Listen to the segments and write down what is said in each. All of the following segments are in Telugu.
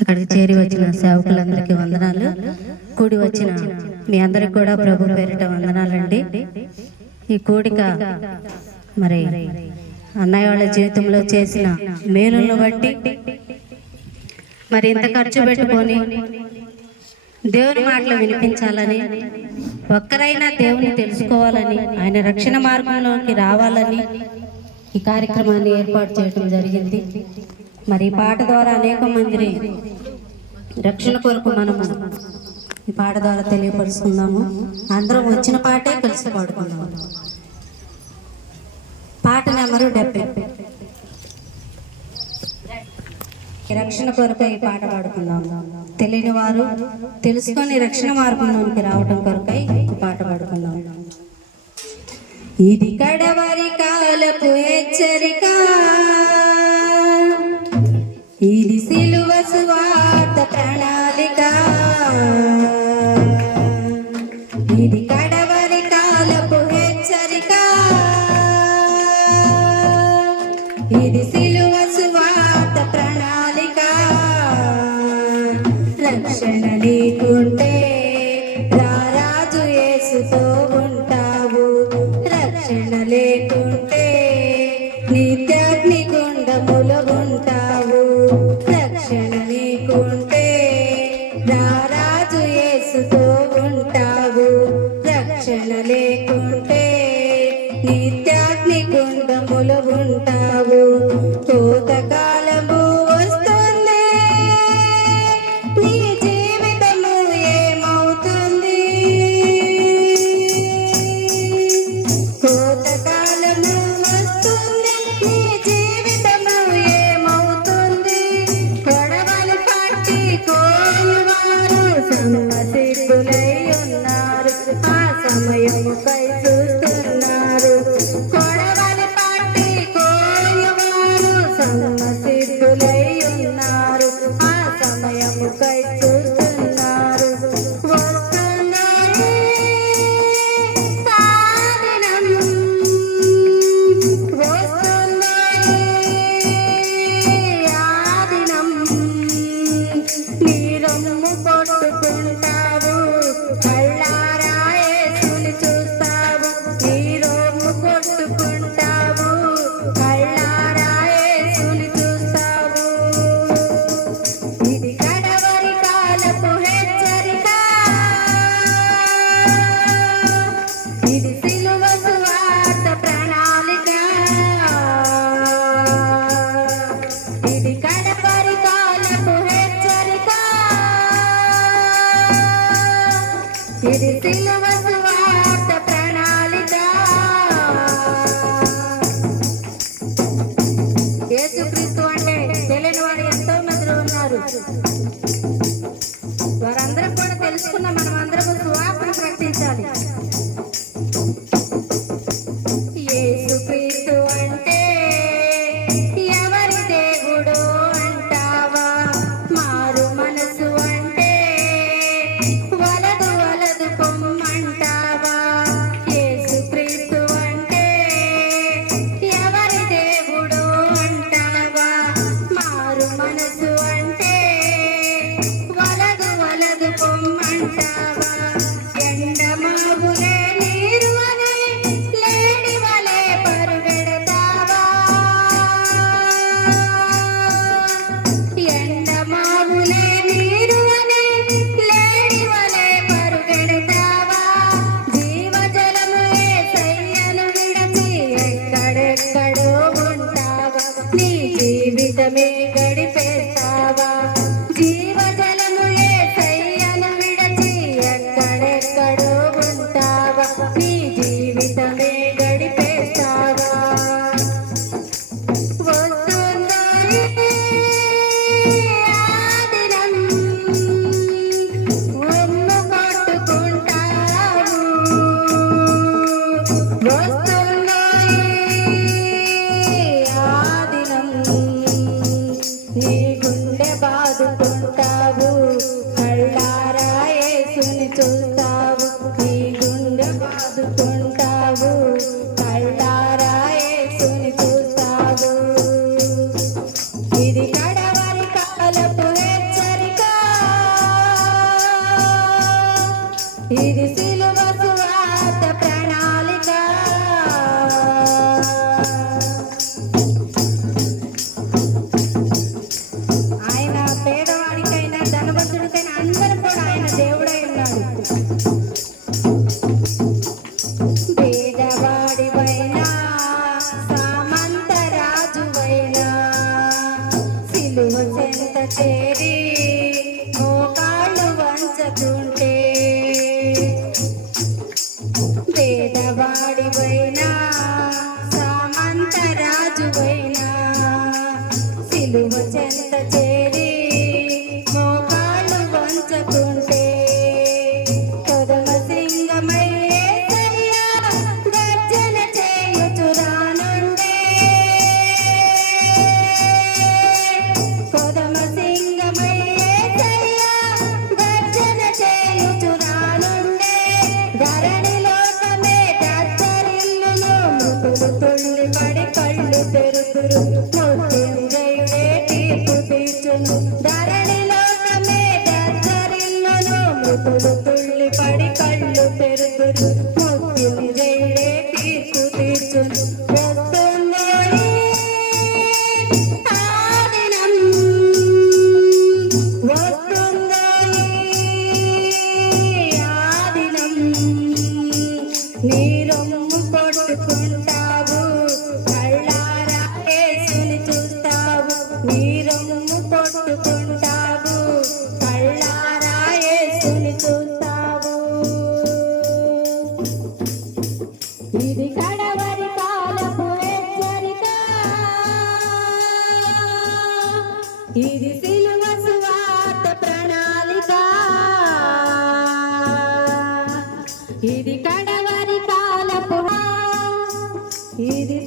ఇక్కడికి చేరి వచ్చిన సేవకులందరికీ వందనాలు. కూడి వచ్చిన మీ అందరికి కూడా ప్రభు పేరిట వందనాలండి. ఈ కూడిక మరి అన్నయ్య వాళ్ళ జీవితంలో చేసిన మేలును బట్టి మరి ఇంత ఖర్చు పెట్టుకొని దేవుని మాటలు వినిపించాలని ఒక్కరైనా దేవుని తెలుసుకోవాలని ఆయన రక్షణ మార్గంలోకి రావాలని ఈ కార్యక్రమాన్ని ఏర్పాటు చేయడం జరిగింది. మరి ఈ పాట ద్వారా అనేక మందిని రక్షణ కొరకు మనము ఈ పాట ద్వారా తెలియపరుచుకుందాము అందరం వచ్చిన పాటే కలిసి పాడుకుందాము. పాట నెంబరు డెబ్బై. రక్షణ కొరకు ఈ పాట పాడుకుందాం తెలియని వారు తెలుసుకొని రక్షణ మార్గంలోనికి రావడం కొరకై ఈ పాట పాడుకుందాం ఇది కడవరి కాలపు హెచ్చరిక. ఇది సిలువ సువార్త ప్రణాళిక. ఇది కడవరి కాలపు హెచ్చరిక. ఇది సిలువ సువార్త ప్రణాళిక. రక్షణ లేకుంటే రారాజు యేసుతో ఉంటావు. రక్షణ లేకుంటే నిత్యాగ్ని గుండములో ఉంటావు రక్షణ లేకుంటే రారాజు యేసుతో ఉంటావు. రక్షణ లేకుంటే నిత్యాగ్ని గుండములో ఉంటావు. కోతకాలము వస్తుంది. തുലയുന്നാർ ആ സമയം കൈ Claro. మనందరం కూడా ఆయన దేవుడు பாடி கள்ளு ఇది కడవరి కాలపు ఇది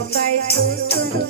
Papai Tutu.